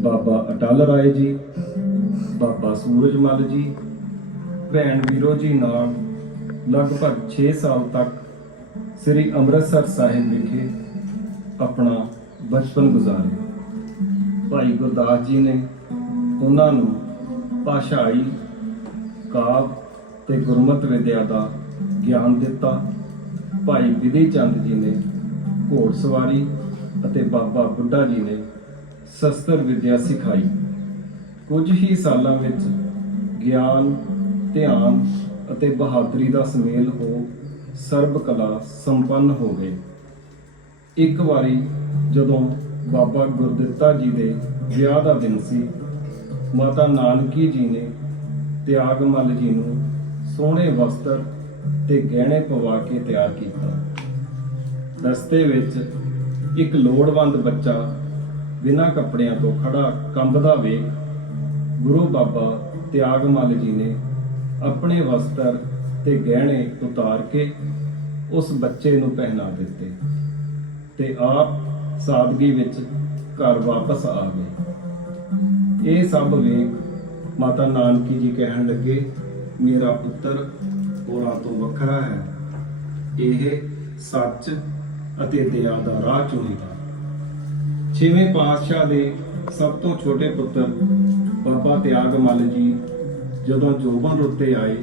ਬਾਬਾ ਅਟਲ ਰਾਏ ਜੀ, ਬਾਬਾ ਸੂਰਜਮਲ ਜੀ, ਭੈਣ ਵੀਰੋ ਜੀ ਨਾਲ ਲਗਭਗ 6 ਸਾਲ ਤੱਕ ਸ੍ਰੀ ਅੰਮ੍ਰਿਤਸਰ ਸਾਹਿਬ ਵਿਖੇ ਆਪਣਾ ਬਚਪਨ ਗੁਜ਼ਾਰਿਆ। ਭਾਈ ਗੁਰਦਾਸ ਜੀ ਨੇ ਉਹਨਾਂ ਨੂੰ ਭਾਸ਼ਾਈ, ਕਾਵ ਤੇ ਗੁਰਮਤ ਵਿਦਿਆ ਦਾ ਗਿਆਨ ਦਿੱਤਾ। ਭਾਈ ਵਿਧੀ ਚੰਦ ਜੀ ਨੇ ਘੋੜ ਸਵਾਰੀ ਅਤੇ ਬਾਬਾ ਬੁੱਢਾ ਜੀ ਨੇ ਸ਼ਸਤਰ ਵਿਦਿਆ ਸਿਖਾਈ। ਕੁਝ ਹੀ ਸਾਲਾਂ ਵਿੱਚ ਗਿਆਨ, ਧਿਆਨ ਅਤੇ ਬਹਾਦਰੀ ਦਾ ਸਮੇਲ ਹੋ ਸਰਬ ਕਲਾ ਸੰਪੰਨ ਹੋ ਗਏ। ਇੱਕ ਵਾਰੀ ਜਦੋਂ ਬਾਬਾ ਗੁਰਦਿੱਤਾ ਜੀ ਦੇ ਵਿਆਹ ਦਾ ਦਿਨ ਸੀ, ਮਾਤਾ ਨਾਨਕੀ ਜੀ ਨੇ ਤਿਆਗਮਲ ਜੀ ਨੂੰ ਸੋਹਣੇ ਵਸਤਰ ਤੇ ਗਹਿਣੇ ਪਵਾ ਕੇ ਤਿਆਰ ਕੀਤਾ। ਰਸਤੇ ਵਿੱਚ ਇੱਕ ਲੋੜਵੰਦ ਬੱਚਾ ਬਿਨਾਂ ਕੱਪੜਿਆਂ ਤੋਂ ਖੜਾ ਕੰਬਦਾ ਵੇਖ ਗੁਰੂ ਬਾਬਾ ਤਿਆਗਮਲ ਜੀ ਨੇ ਆਪਣੇ ਵਸਤਰ ਤੇ ਗਹਿਣੇ ਉਤਾਰ ਕੇ ਉਸ ਬੱਚੇ ਨੂੰ ਪਹਿਨਾ ਦਿੱਤੇ ਤੇ ਆਪ ਸਾਦਗੀ ਵਿੱਚ ਘਰ ਵਾਪਸ ਆ ਗਏ। ਇਹ ਸਭ ਵੇਖ ਮਾਤਾ ਨਾਨਕੀ ਜੀ ਕਹਿਣ ਲੱਗੇ, ਮੇਰਾ ਪੁੱਤਰ ਹੋਰਾਂ ਤੋਂ ਵੱਖਰਾ ਹੈ। ਇਹ ਸੱਚ ਅਤੇ ਦਇਆ ਦਾ ਰਾਹ ਚੁਣੇਗਾ। ਛੇਵੇਂ ਪਾਤਸ਼ਾਹ ਦੇ ਸਭ ਤੋਂ ਛੋਟੇ ਪੁੱਤਰ ਬਾਬਾ ਤਿਆਗ ਤਿਆਗਮਲ ਜੀ ਜਦੋਂ ਜੋਬਨ ਰੁੱਤੇ ਆਏ